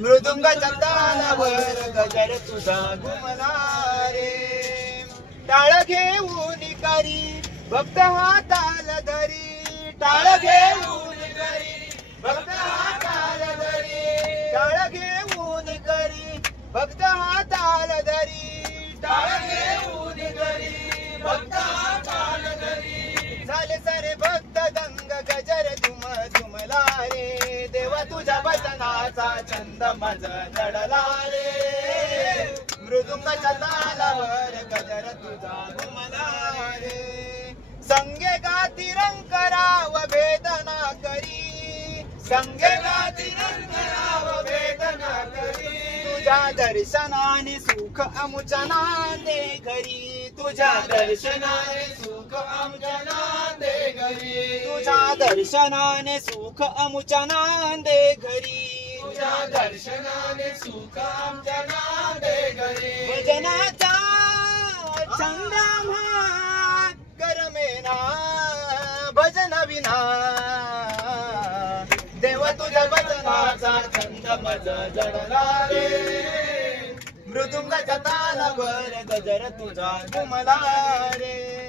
मृदुंगाच्या तालावर गजर तुझा घुमला रे. टाळ घेऊन करी भक्त हाताल धरी, टाळ घेऊन करी भक्त हाताल धरी, टाळ घेऊन करी भक्त हाताल धरी, टाळ घेऊन करी भक्त हाताल धरी. झाले सारे भक्त दंग गजर धुम धुमला रे. देवा तुझ्या भजनाचा छंद माझ जडला रे. मृदुंगाच्या तालावर गजर तुझा घुमला रे. संगे गाती रंकराव वेदना करी, संगे गाती रंकराव वेदना करी. तुझ्या दर्शनाने सुख आमच्या नांदे घरी, तुझ्या दर्शनाने सुख आमच्या नांदे घरी, तुझ्या दर्शनाने सुख आमच्या नांदे घरी, तुझ्या दर्शनाने सुख आमच्या नांदे घरी. भजनाचा छंद करमेना भजन विना, देव तुझ्या भजनाचा छंद मज जडला रे. मृदुंगाच्या तालावर गजर तुझा घुमला रे.